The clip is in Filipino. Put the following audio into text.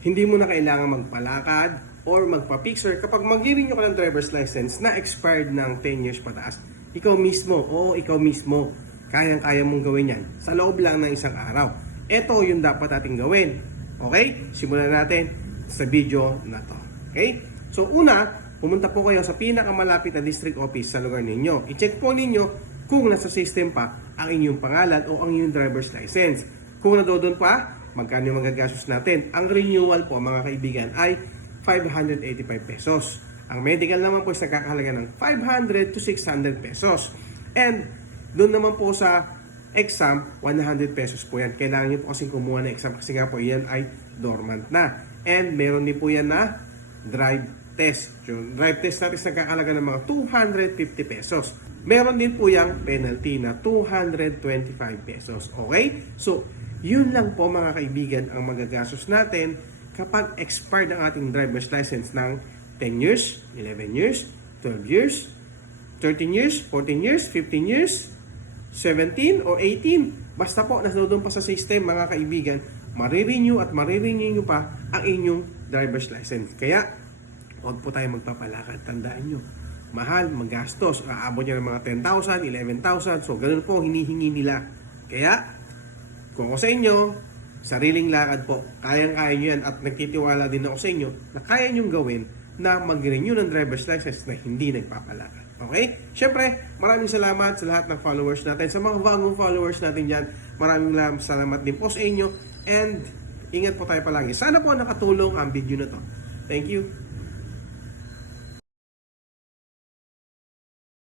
Hindi mo na kailangan magpalakad or magpa-picture kapag mag-renew ka ng driver's license na expired ng 10 years pataas. Ikaw mismo, kayang-kaya mong gawin yan sa loob lang ng isang araw. Ito yung dapat ating gawin. Okay? Simulan natin sa video na to. Okay? So una, pumunta po kayo sa pinakamalapit na district office sa lugar ninyo. I-check po ninyo kung nasa system pa ang inyong pangalan o ang inyong driver's license. Kung nandoon pa, magkano yung magagastos natin? Ang renewal po mga kaibigan ay 585 pesos. Ang medical naman po is nagkakahalaga ng 500 to 600 pesos. And doon naman po sa exam, 100 pesos po yan. Kailangan nyo po kasing kumuha ng exam kasi nga po yan ay dormant na. And meron din po yan na drive test. Yung drive test natin nagkakahalaga ng mga 250 pesos. Meron din po yung penalty na 225 pesos. Okay? So, yun lang po mga kaibigan ang magagastos natin kapag expired ang ating driver's license ng 10 years, 11 years, 12 years, 13 years, 14 years, 15 years, 17 or 18. Basta po, nasa doon pa sa system mga kaibigan, marirenew nyo pa ang inyong driver's license. Kaya, huwag po tayo magpapalakad. Tandaan nyo, mahal, magastos. Aabot nyo ng mga 10,000, 11,000. So, ganun po hinihingi nila. Kaya, kung ako sa inyo, sariling lakad po, kayang-kaya nyo yan at nagtitiwala din ako sa inyo na kaya nyong gawin na mag-renew ng driver's license na hindi nagpapalakad. Okay? Siyempre, maraming salamat sa lahat ng followers natin. Sa mga bagong followers natin dyan, maraming salamat din po sa inyo. And, ingat po tayo palagi. Sana po nakatulong ang video na to. Thank you.